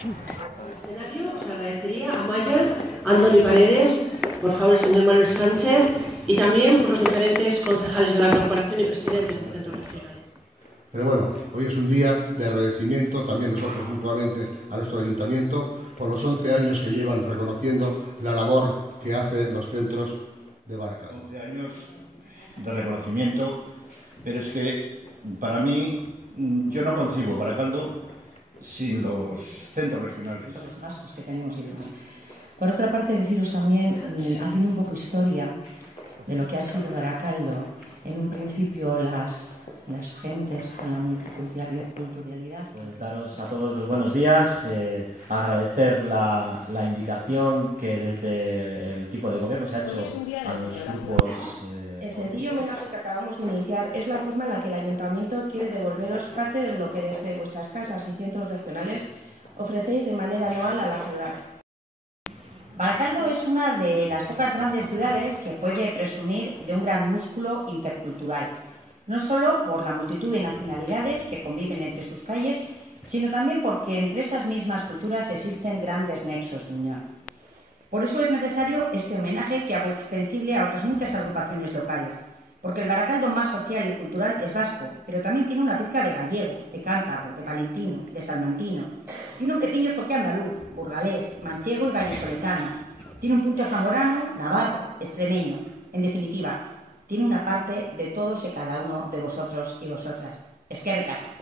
escenario os agradecería a Maya, Andoni Paredes, por favor el señor Manuel Sánchez y también por los diferentes concejales de la corporación y presidentes de centros regionales. Pero bueno, hoy es un día de agradecimiento también nosotros puntualmente a nuestro ayuntamiento por los 11 años que llevan reconociendo la labor que hacen los centros de Baracaldo. 11 años de reconocimiento, pero es que para mí yo no concibo Baracaldo sin los centros regionales. Los gastos que tenemos y demás. Por otra parte, deciros también, haciendo un poco historia de lo que ha sido Baracaldo, en un principio las gentes con la multiculturalidad. Pues daros a todos los buenos días, agradecer la invitación que desde el equipo de gobierno se ha hecho a los grupos. El sencillo homenaje que acabamos de iniciar es la forma en la que el Ayuntamiento quiere devolveros parte de lo que desde vuestras casas y centros regionales ofrecéis de manera anual a la ciudad. Baracaldo es una de las pocas grandes ciudades que puede presumir de un gran músculo intercultural, no solo por la multitud de nacionalidades que conviven entre sus calles, sino también porque entre esas mismas culturas existen grandes nexos de unión. Por eso es necesario este homenaje que hago extensible a otras muchas agrupaciones locales, porque el Baracaldo más social y cultural es vasco, pero también tiene una pizca de gallego, de cántabro, de valentino, de salmantino, tiene un pequeño toque andaluz, burgalés, manchego y vallisoletano, tiene un punto zamorano, navarro, extremeño. En definitiva, tiene una parte de todos y cada uno de vosotros y vosotras. Eskerrik asko.